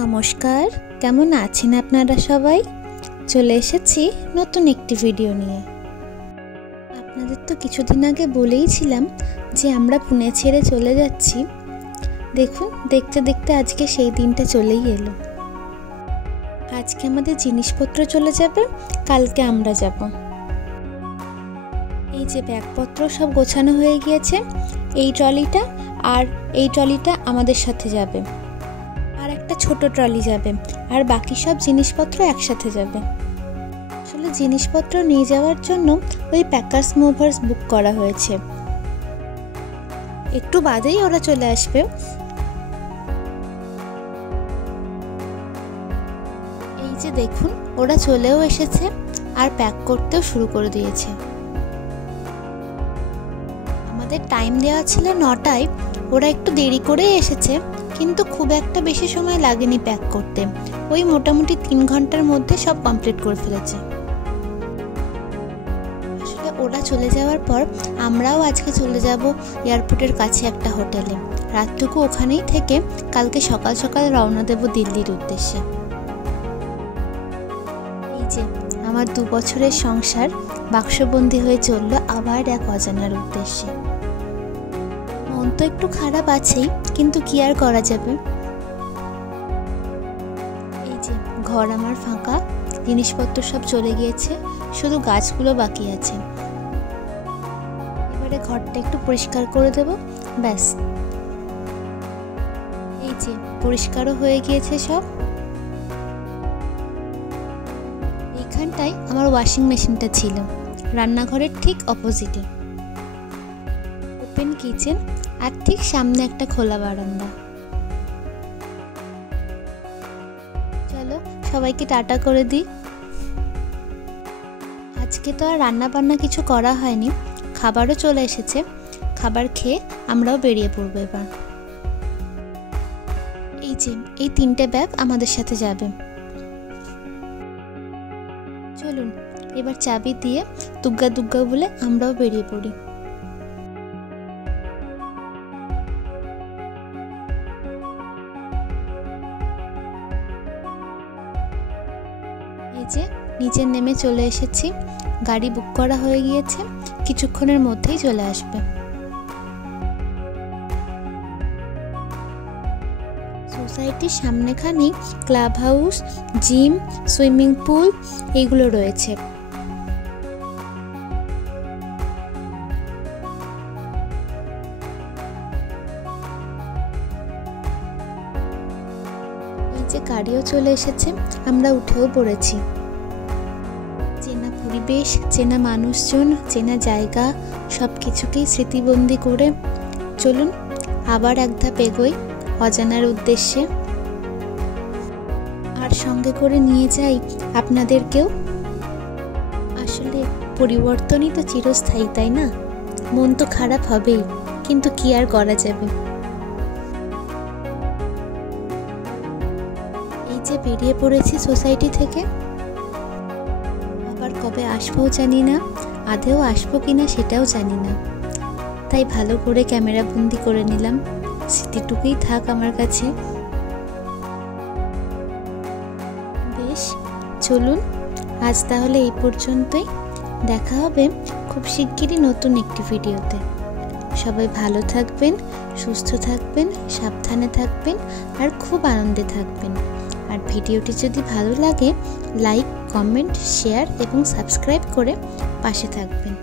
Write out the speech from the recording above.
নমস্কার, কেমন আছেন আপনারা সবাই? চলে এসেছি নতুন একটি ভিডিও নিয়ে। আপনাদের তো কিছুদিন আগে বলেইছিলাম যে আমরা পুনে ছেড়ে চলে যাচ্ছি। দেখুন, দেখতে দেখতে আজকে সেই দিনটা চলেই এলো। আজকে আমাদের জিনিসপত্র চলে যাবে, কালকে আমরা যাব। এই যে ব্যাগপত্র সব গোছানো হয়ে গিয়েছে। এই ট্রলিটা আর এই ট্রলিটা আমাদের সাথে যাবে, আর একটা ছোট ট্রলি যাবে, আর বাকি সব জিনিসপত্র একসাথে যাবে। আসলে জিনিসপত্র নিয়ে যাওয়ার জন্য ওই প্যাকার্স মুভার্স বুক করা হয়েছে। একটু বাদেই ওরা চলে আসবে। এই যে দেখুন, ওরা চলেও এসেছে আর প্যাক করতেও শুরু করে দিয়েছে। আমাদের টাইম দেওয়া ছিল 9টায়, ওরা একটু দেরি করেই এসেছে, কিন্তু খুব একটা বেশি সময় লাগেনি প্যাক করতে। ওই মোটামুটি 3 ঘন্টার মধ্যে সব কমপ্লিট করে ফেলেছে। আসলে ওরা চলে যাওয়ার পর আমরাও আজকে চলে যাব এয়ারপোর্টের কাছে একটা হোটেলে। রাতটুকু ওখানেই থেকে কালকে সকাল সকাল রওনা দেব দিল্লির উদ্দেশ্যে। এই যে আমার 2 বছরের সংসার বাক্সবন্দি হয়ে চলল আবার এক অজানার উদ্দেশ্যে। মন তো একটু খারাপ আছেই, কিন্তু কি আর করা যাবে। এই যে ঘর আমার ফাঁকা, জিনিসপত্র সব চলে গিয়েছে, শুধু গাছগুলো বাকি আছে। এবারে ঘরটা একটু পরিষ্কার করে দেব, ব্যাস। এই যে পরিষ্কারও হয়ে গিয়েছে সব। এইখানটায় আমার ওয়াশিং মেশিনটা ছিল, রান্নাঘরের ঠিক অপোজিটে। ওপেন কিচেন, আর ঠিক সামনে একটা খোলা বারান্দা। চলো সবাইকে টাটা করে দিই। আজকে তো আর রান্না বান্না কিছু করা হয়নি, খাবারও চলে এসেছে। খাবার খেয়ে আমরাও বেরিয়ে পড়বো এবার। এই যে এই 3টে ব্যাগ আমাদের সাথে যাবে। চলুন এবার চাবি দিয়ে দুগ্গা দুগ্গা বলে আমরাও বেরিয়ে পড়ি। এই যে নিচে নেমে চলে এসেছি, গাড়ি বুক করা হয়ে গিয়েছে, কিছুক্ষণের মধ্যেই চলে আসবে। সোসাইটির সামনেখানেই club house, gym, swimming pool এইগুলো রয়েছে। এই যে গাড়িও চলে এসেছে, আমরা উঠেও পড়েছি। চেনা পরিবেশ, চেনা মানুষজন, চেনা জায়গা, সব কিছুকেই স্মৃতিবন্দি করে চলুন আবার এক ধাপ এগোই অজানার উদ্দেশ্যে। আর সঙ্গে করে নিয়ে যাই আপনাদেরকেও। আসলে পরিবর্তনই তো চিরস্থায়ী, তাই না? মন তো খারাপ হবেই, কিন্তু কি আর করা যাবে। এই যে বেরিয়ে পড়েছি সোসাইটি থেকে। আবার কবে আসবো জানি না, আদেও আসবো কিনা সেটাও জানি না। তাই ভালো করে ক্যামেরা বন্দি করে নিলাম, স্মৃতিটুকুই থাক আমার কাছে। বেশ, চলুন আজ তাহলে এই পর্যন্তই। দেখা হবে খুব শিগগিরই নতুন একটি ভিডিওতে। সবাই ভালো থাকবেন, সুস্থ থাকবেন, সাবধানে থাকবেন, আর খুব আনন্দে থাকবেন। আর ভিডিওটি যদি ভালো লাগে লাইক, কমেন্ট, শেয়ার এবং সাবস্ক্রাইব করে পাশে থাকবেন।